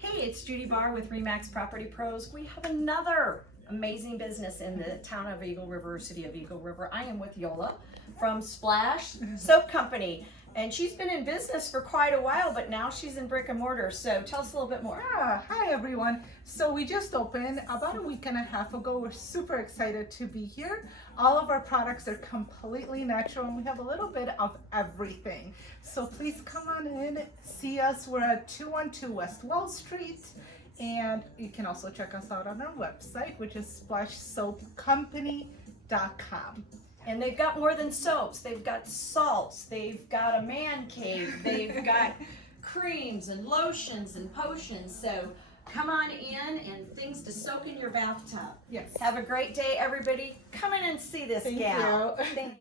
Hey, it's Judy Barr with Remax Property Pros. We have another amazing business in the town of Eagle River, city of Eagle River. I am with Yola from Splash Soap Company, and she's been in business for quite a while, but now she's in brick and mortar. So tell us a little bit more. Yeah, hi everyone. So we just opened about a week and a half ago. We're super excited to be here. All of our products are completely natural and we have a little bit of everything. So please come on in, see us. We're at 212 West Wall Street. And you can also check us out on our website, which is splashsoapcompany.com. And they've got more than soaps. They've got salts. They've got a man cave. They've got creams and lotions and potions. So come on in and things to soak in your bathtub. Yes. Have a great day, everybody. Come in and see this Thank gal. you. Thank